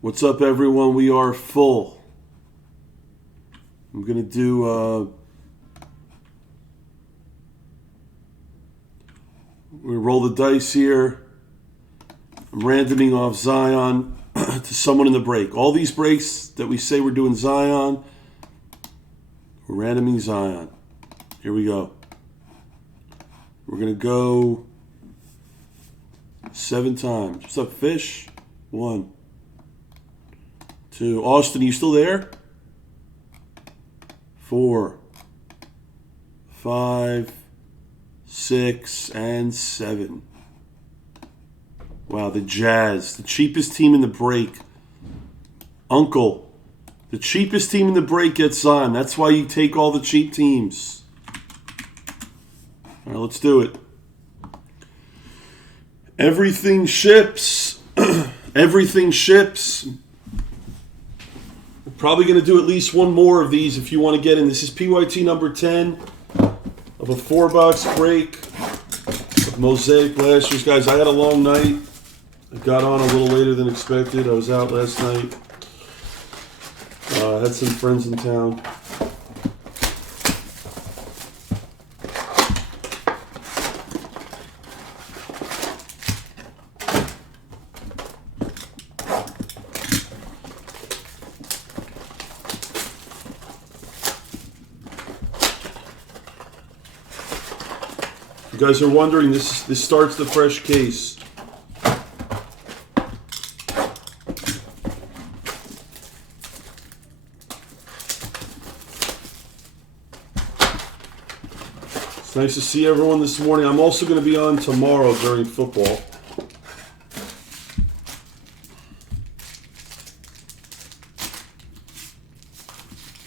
What's up, everyone? We are full. I'm going to do... we roll the dice here. I'm randoming off Zion to someone in the break. All these breaks that we say we're doing Zion, we're randoming Zion. Here we go. We're going to go 7 times. What's up, Fish? 1, 2. Austin, are you still there? 4, 5, 6, and 7. Wow, the Jazz, the cheapest team in the break. Uncle, the cheapest team in the break gets Zion. That's why you take all the cheap teams. All right, let's do it. Everything ships. Everything ships. We're probably going to do at least one more of these if you want to get in. This is PYT number 10 of a 4-box break of Mosaic Blasters. Guys, I had a long night. I got on a little later than expected. I was out last night. I had some friends in town. If you guys are wondering, this starts the fresh case. It's nice to see everyone this morning. I'm also going to be on tomorrow during football.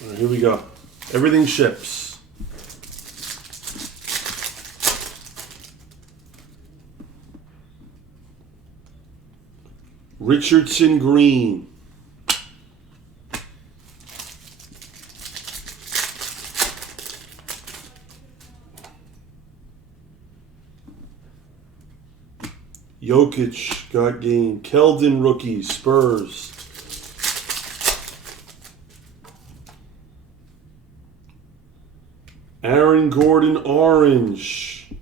All right, here we go. Everything ships. Richardson Green. Jokic got game. Keldon rookie, Spurs. Aaron Gordon orange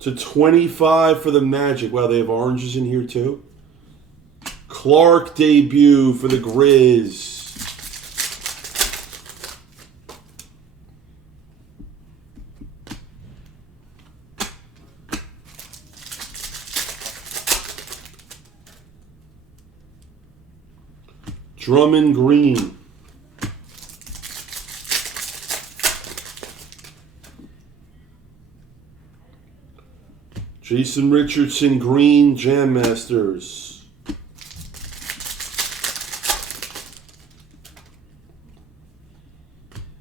to 25 for the Magic. Wow, they have oranges in here too. Clark debut for the Grizz. Drummond green. Jason Richardson green, Jam Masters.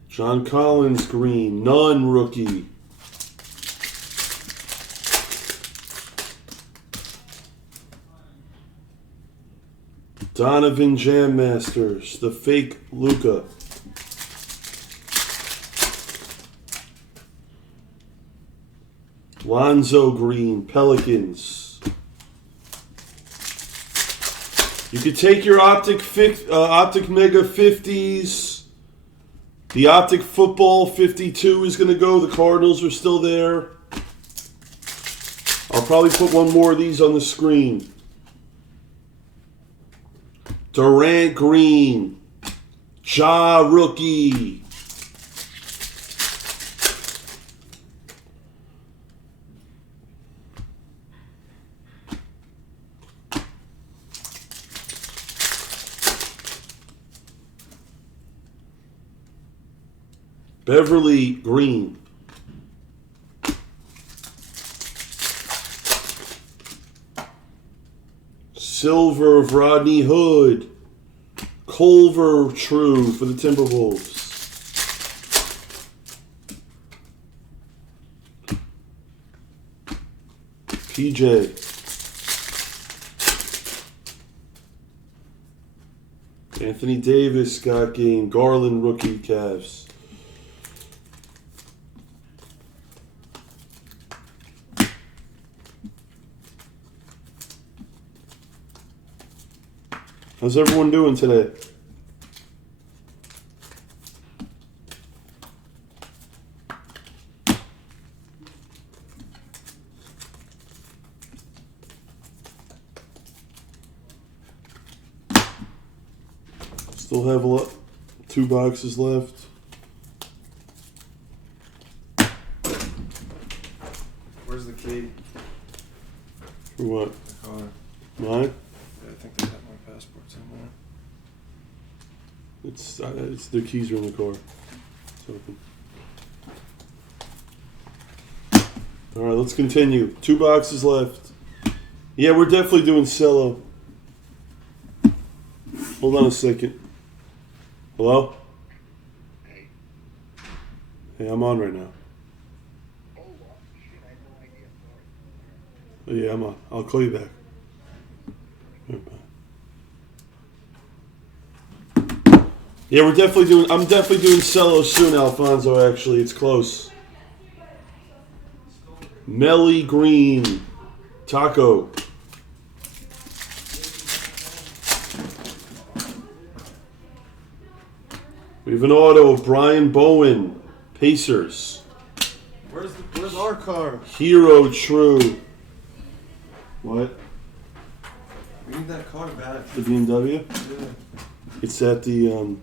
John Collins green, Nunn rookie. Donovan Jam Masters, the fake Luka. Lonzo green, Pelicans. You could take your Optic Mega 50s. The Optic Football 52 is going to go. The Cardinals are still there. I'll probably put one more of these on the screen. Durant green. Ja rookie. Beverly green. Silver of Rodney Hood. Culver true for the Timberwolves. PJ. Anthony Davis got game. Garland rookie Cavs. How's everyone doing today? Still have a lot, 2 boxes left. Where's the key? For what? The car. Mine? Yeah, I think they have my passport somewhere. It's the keys are in the car. It's open. All right, let's continue. 2 boxes left. Yeah, we're definitely doing cello. Hold on a second. Hello? Hey, I'm on right now. Oh, yeah, I'm on. I'll call you back. Yeah, I'm definitely doing cello soon, Alfonso, actually. It's close. Melly Green. Taco. We have an auto of Brian Bowen. Pacers. Where's our car? Hero True. What? We need that car back. The BMW? Yeah. It's at the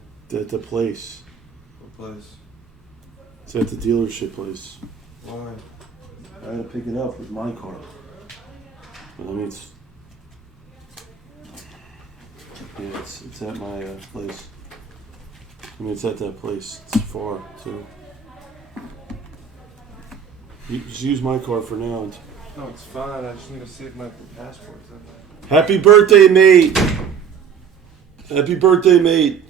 place. What place? It's at the dealership place. Why? I had to pick it up with my car. I mean, it's at my place. I mean, it's at that place. It's far too. You just use my car for now. No, it's fine. I just need to see if my passport's in there. Happy birthday, mate! Happy birthday, mate!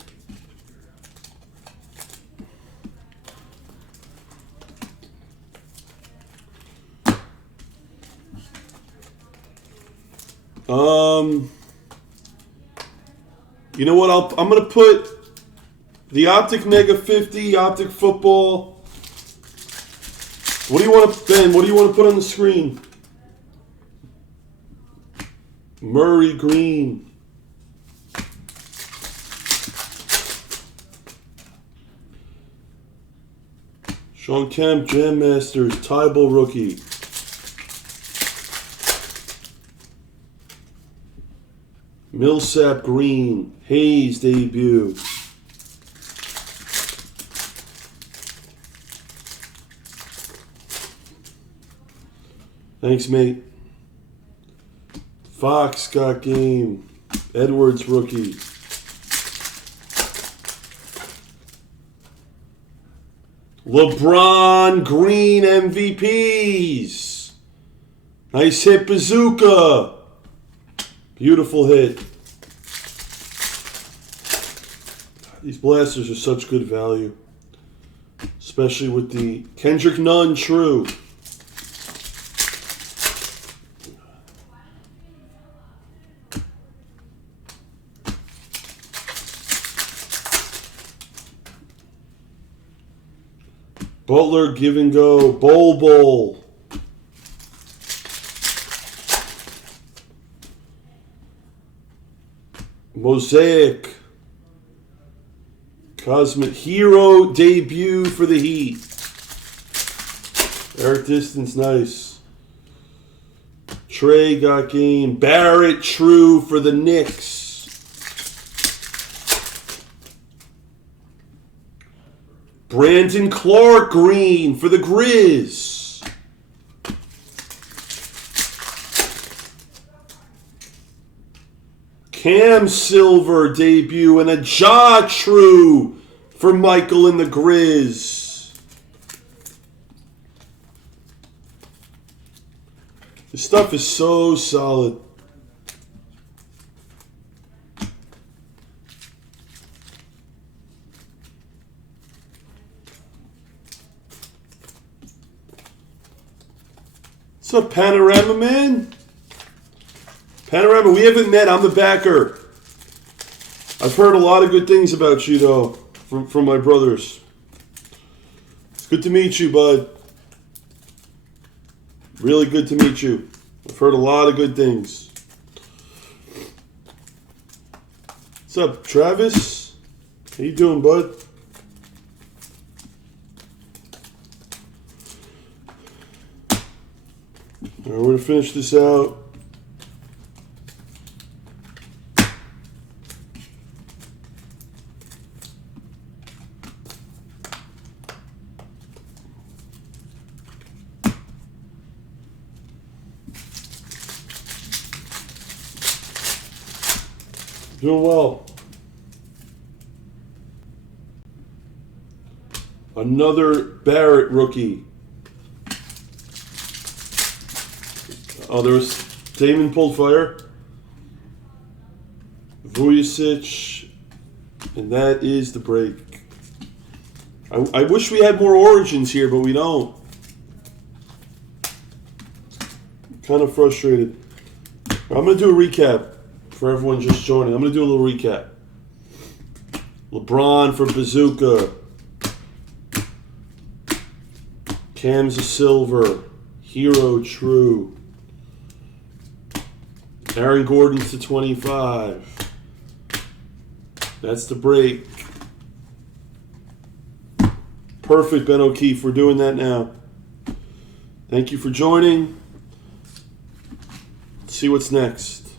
You know what? I'm gonna put the Optic Mega 50, Optic Football. What do you want to, Ben? What do you want to put on the screen? Murray Green. Sean Kemp, Jam Masters, Tybal rookie. Millsap Green, Hayes debut. Thanks, mate. Fox got game. Edwards rookie. LeBron Green MVPs. Nice hit, Bazooka. Beautiful hit. These blasters are such good value. Especially with the Kendrick Nunn True. Butler, give and go. Bowl. Mosaic. Cosmic Hero debut for the Heat. Eric Distance, nice. Trey got game. Barrett True for the Knicks. Brandon Clark Green for the Grizz. Cam Silver debut and a Ja True for Michael and the Grizz. This stuff is so solid. What's up, Panorama Man? Panorama, we haven't met. I'm the backer. I've heard a lot of good things about you, though, from my brothers. It's good to meet you, bud. Really good to meet you. I've heard a lot of good things. What's up, Travis? How you doing, bud? All right, we're gonna finish this out. Doing well. Another Barrett rookie. Oh, there's Damon pulled fire. Vujicic. And that is the break. I wish we had more origins here, but we don't. Kind of frustrated. I'm going to do a recap for everyone just joining. I'm going to do a little recap. LeBron for Bazooka. Cam's a silver. Hero true. Aaron Gordon's to 25. That's the break. Perfect, Ben O'Keefe. We're doing that now. Thank you for joining. Let's see what's next.